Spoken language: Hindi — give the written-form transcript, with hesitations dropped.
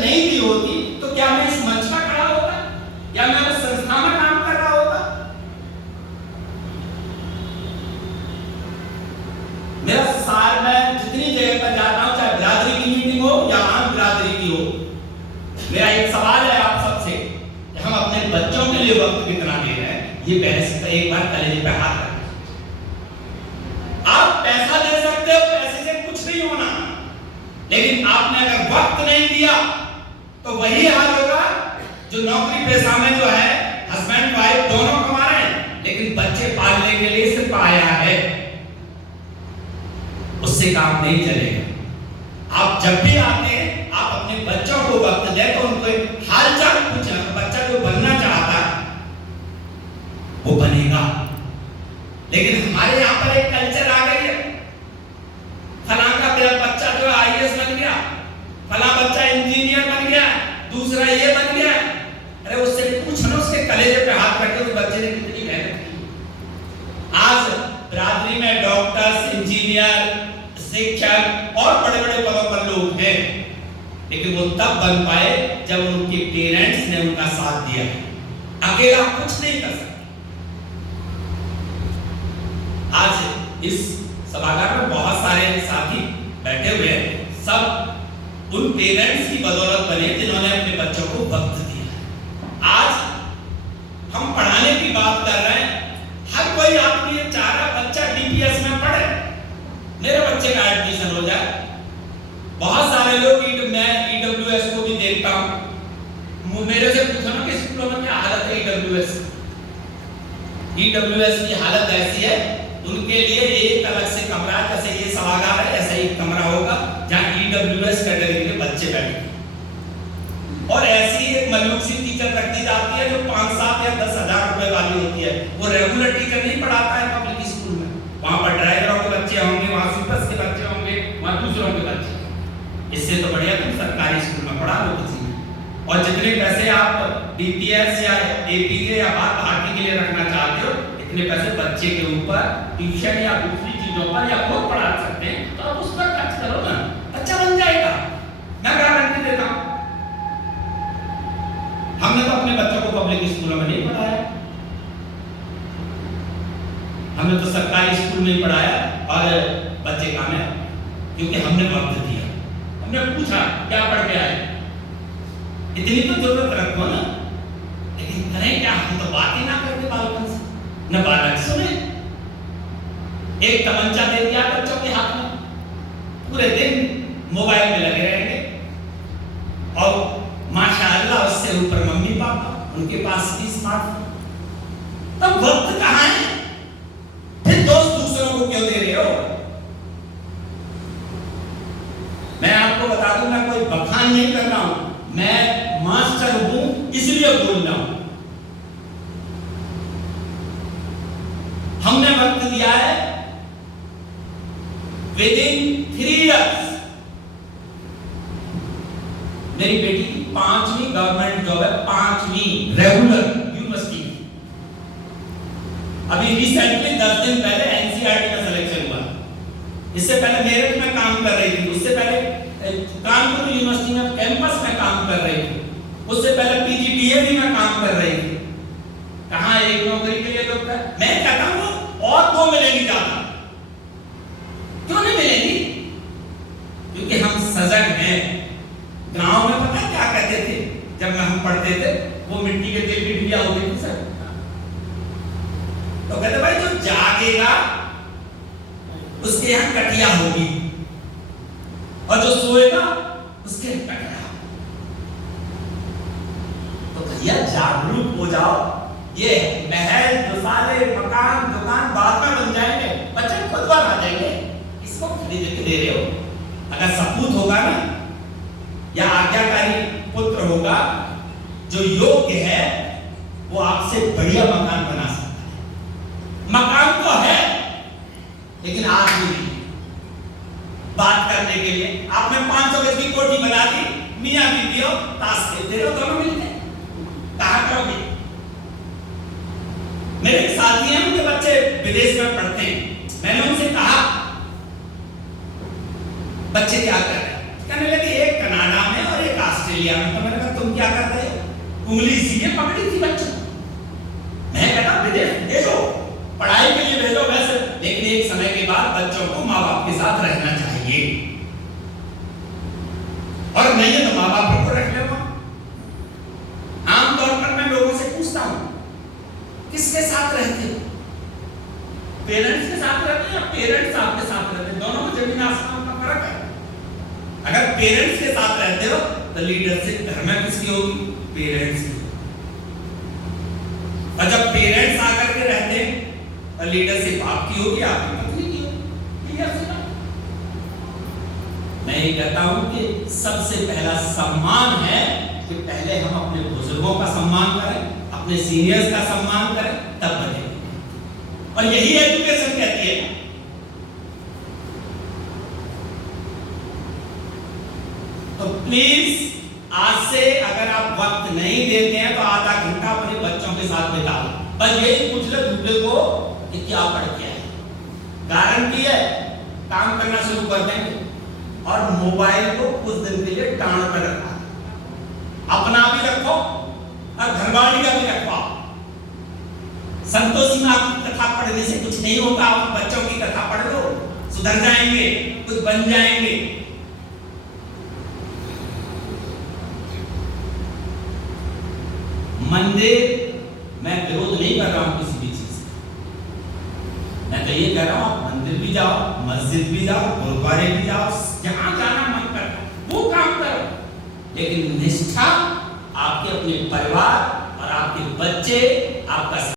नहीं दी होती तो क्या मैं इस मंच पर खड़ा होता या मैं उस संस्था में काम कर रहा होता? मेरा साल में जितनी जगह पर जाता हूं, चाहे बिरादरी की मीटिंग हो या आम बिरादरी की हो, मेरा एक सवाल है आप सबसे कि हम अपने बच्चों के लिए वक्त कितना दे रहे हैं। ये बहस पे एक बार कलेजे पे हाथ रखें। आप पैसा दे सकते हो, पैसे से कुछ नहीं होना, लेकिन आपने अगर वक्त नहीं दिया तो वही हाल होगा जो नौकरी पेशा में जो है हस्बैंड वाइफ दोनों कमा रहे हैं, लेकिन बच्चे पालने के लिए सिर्फ आया है, उससे काम नहीं चलेगा। आप जब भी आते हैं आप अपने बच्चों को वक्त दें तो उनको हालचाल पूछें। बच्चा जो बनना चाहता है वो बनेगा, लेकिन हमारे यहाँ पर एक कल्चर आ गई है, फलां का मेरा बच्चा जो आईएएस बन गया, फलां बच्चा इंजीनियर बन गया, दूसरा ये बन गया। अरे उससे पूछना, उसके कलेजे पे हाथ रखे उस बच्चे ने कितनी मेहनत की। आज बिरादरी में डॉक्टर्स, इंजीनियर, शिक्षक और बड़े बड़े पदों पर लोग हैं, लेकिन वो तब बन पाए जब उनके पेरेंट्स ने उनका साथ दिया। अकेला कुछ नहीं कर सकते। आज इस सभागार में बहुत सारे साथी बैठे हुए हैं, सब उन पेरेंट्स की बदौलत बने जिन्होंने अपने बच्चों को वक्त दिया। आज हम पढ़ाने की बात कर रहे हैं, हर कोई आदमी ये चाह रहा बच्चा डीपीएस में पढ़े, मेरे बच्चे का एडमिशन हो जाए। बहुत सारे लोग मैं ईडब्ल्यूएस को भी देखता हूं, मेरे से पूछो ना कि स्कूलों में क्या हालत है। ईडब्ल्यूएस की हालत ऐसी है, उनके लिए एक अलग से कमरा, जैसे ये सभागार है ऐसा ही कमरा होगा जहां ईडब्ल्यूएस कैटेगरी के बच्चे बैठे, और ऐसी एक मल्लुक सी टीचर रखी जाती है जो 5, 7 या 10 हजार रुपए वाली होती है। वो रेगुलर टीचर नहीं पढ़ाता है पब्लिक स्कूल में, वहां पर ड्राइवरों के बच्चे होंगे, वहां स्वीपर्स के बच्चे होंगे, वहां दूसरों के बच्चे। इससे तो बढ़िया तुम सरकारी स्कूल में पढ़ा लो किसी में, और जितने पैसे आप डीपीएस या एपीके या भारती के लिए रखना चाहते हो, इतने पैसे बच्चे के ऊपर ट्यूशन या दूसरी चीजों पर या खुद पढ़ा सकते हैं, तो आप उस पर खर्च करो ना, बच्चा बन जाएगा। मैं गारंटी देता हूं। हमने तो अपने बच्चों को पब्लिक स्कूलों में नहीं पढ़ाया, हमने तो सरकारी स्कूल में ही पढ़ाया, और बच्चे कामयाब क्योंकि हमने वक्त दिया। हमने पूछा क्या पढ़ के आए, इतनी तो जरूरत रखो ना, लेकिन करें क्या, हम तो बात ही ना करते बालकन से, न बालक सुने। एक तमंचा दे दिया बच्चों के हाथ में, पूरे दिन मोबाइल में लगे रहेंगे, और माशाअल्लाह उससे ऊपर मम्मी पापा, उनके पास भी स्मार्टफोन। तब वक्त कहां है? फिर दोस्त दूसरों को क्यों दे रहे हो? मैं आपको बता दूं, मैं कोई बखान नहीं कर रहा हूं, मैं मास्टर हूं इसलिए बोल रहा हूं। हमने वक्त दिया है विदिन 3 इयर्स। मेरी बेटी की 5वीं गवर्नमेंट जॉब है, 5वीं रेगुलर यूनिवर्सिटी में। अभी रिसेंटली 10 दिन पहले एनसीईआरटी में सिलेक्शन हुआ। इससे पहले मेरठ में काम कर रही थी, उससे पहले कानपुर यूनिवर्सिटी में कैंपस में काम कर रही थी, उससे पहले पीजीडीएवी में काम कर रही थी। कहां एक नौकरी के लिए लोग मैं कहता हूं और 2 मिलेंगी ज्यादा, क्यों नहीं मिलेंगी? क्योंकि हम सजग हैं। गांव में पता क्या कहते थे जब हम पढ़ते थे, वो मिट्टी के तेल की डिबिया होती थी सर, तो कहते भाई जो जागेगा उसके यहाँ कटिया होगी, और जो सोएगा उसके कटिया। तो भैया जागरूक हो जाओ। ये महल, दुसाले, मकान, दुकान बाद में बन जाएंगे, बच्चे खुद बना देंगे, इसको खरीद के दे रहे हो। अगर सपूत होगा ना, या आज्ञाकारी पुत्र होगा जो योग्य है, वो आपसे बढ़िया मकान बना सकता है। मकान तो है लेकिन आदमी नहीं। बात करने के लिए आपने 500 गज की कोठी बना दी, मियां बीवी हो, ताश खेलते रहो, दोनों मिलते, कहां करोगे? मेरे साथी हैं, उनके बच्चे विदेश में पढ़ते हैं, मैंने उनसे कहा बच्चे क्या कर रहे हैं, कहने लगे एक कनाडा में और एक ऑस्ट्रेलिया लिए आना। तो मैंने कहा तुम क्या कर रहे हो? उंगली सीधे पकड़ी थी बच्चों। मैं कहता विदेश भेजो, पढ़ाई के लिए भेजो वैसे, लेकिन एक समय के बाद बच्चों को माँ बाप के साथ रहना चाहिए, और नहीं है तो माँ बाप को रख लेगा। आमतौर पर मैं लोगों से पूछता हूं किसके साथ रहते हो? पेरेंट्स के साथ रहते हैं या पेरेंट्स आपके साथ रहते हैं? दोनों में जमीन आसमान का फर्क है। अगर पेरेंट्स के साथ रहते हो तो लीडरशिप घर में किसकी होगी? पेरेंट्स की। और जब पेरेंट्स आकर के रहते हैं तो लीडरशिप आपकी होगी, आपकी पत्नी की होगी। मैं ये कहता हूं कि सबसे पहला सम्मान है कि पहले हम अपने बुजुर्गों का सम्मान करें, अपने सीनियर्स का सम्मान करें, तब बढ़ेंगे। और यही एजुकेशन कहती है। तो प्लीज आज से अगर आप वक्त नहीं देते हैं तो आधा घंटा अपने बच्चों के साथ बिताओ। बस यही पूछ ले दूसरे को कि क्या पढ़ के आए। गारंटी है काम करना शुरू कर देंगे। और मोबाइल को कुछ दिन के लिए टांड पर रखा, अपना भी रखो और घरवाली का भी रखवाओ। संतोषी मां की कथा पढ़ने से कुछ नहीं होगा। आप बच्चों की कथा पढ़ लो, सुधर जाएंगे, कुछ बन जाएंगे। मंदिर, मैं विरोध नहीं कर रहा हूं किसी भी चीज से। मैं तो ये कह रहा हूं आप मंदिर भी जाओ, मस्जिद भी जाओ, गुरुद्वारे भी जाओ, जहां जाना मन करता वो काम करो, लेकिन निष्ठा आपके अपने परिवार और आपके बच्चे, आपका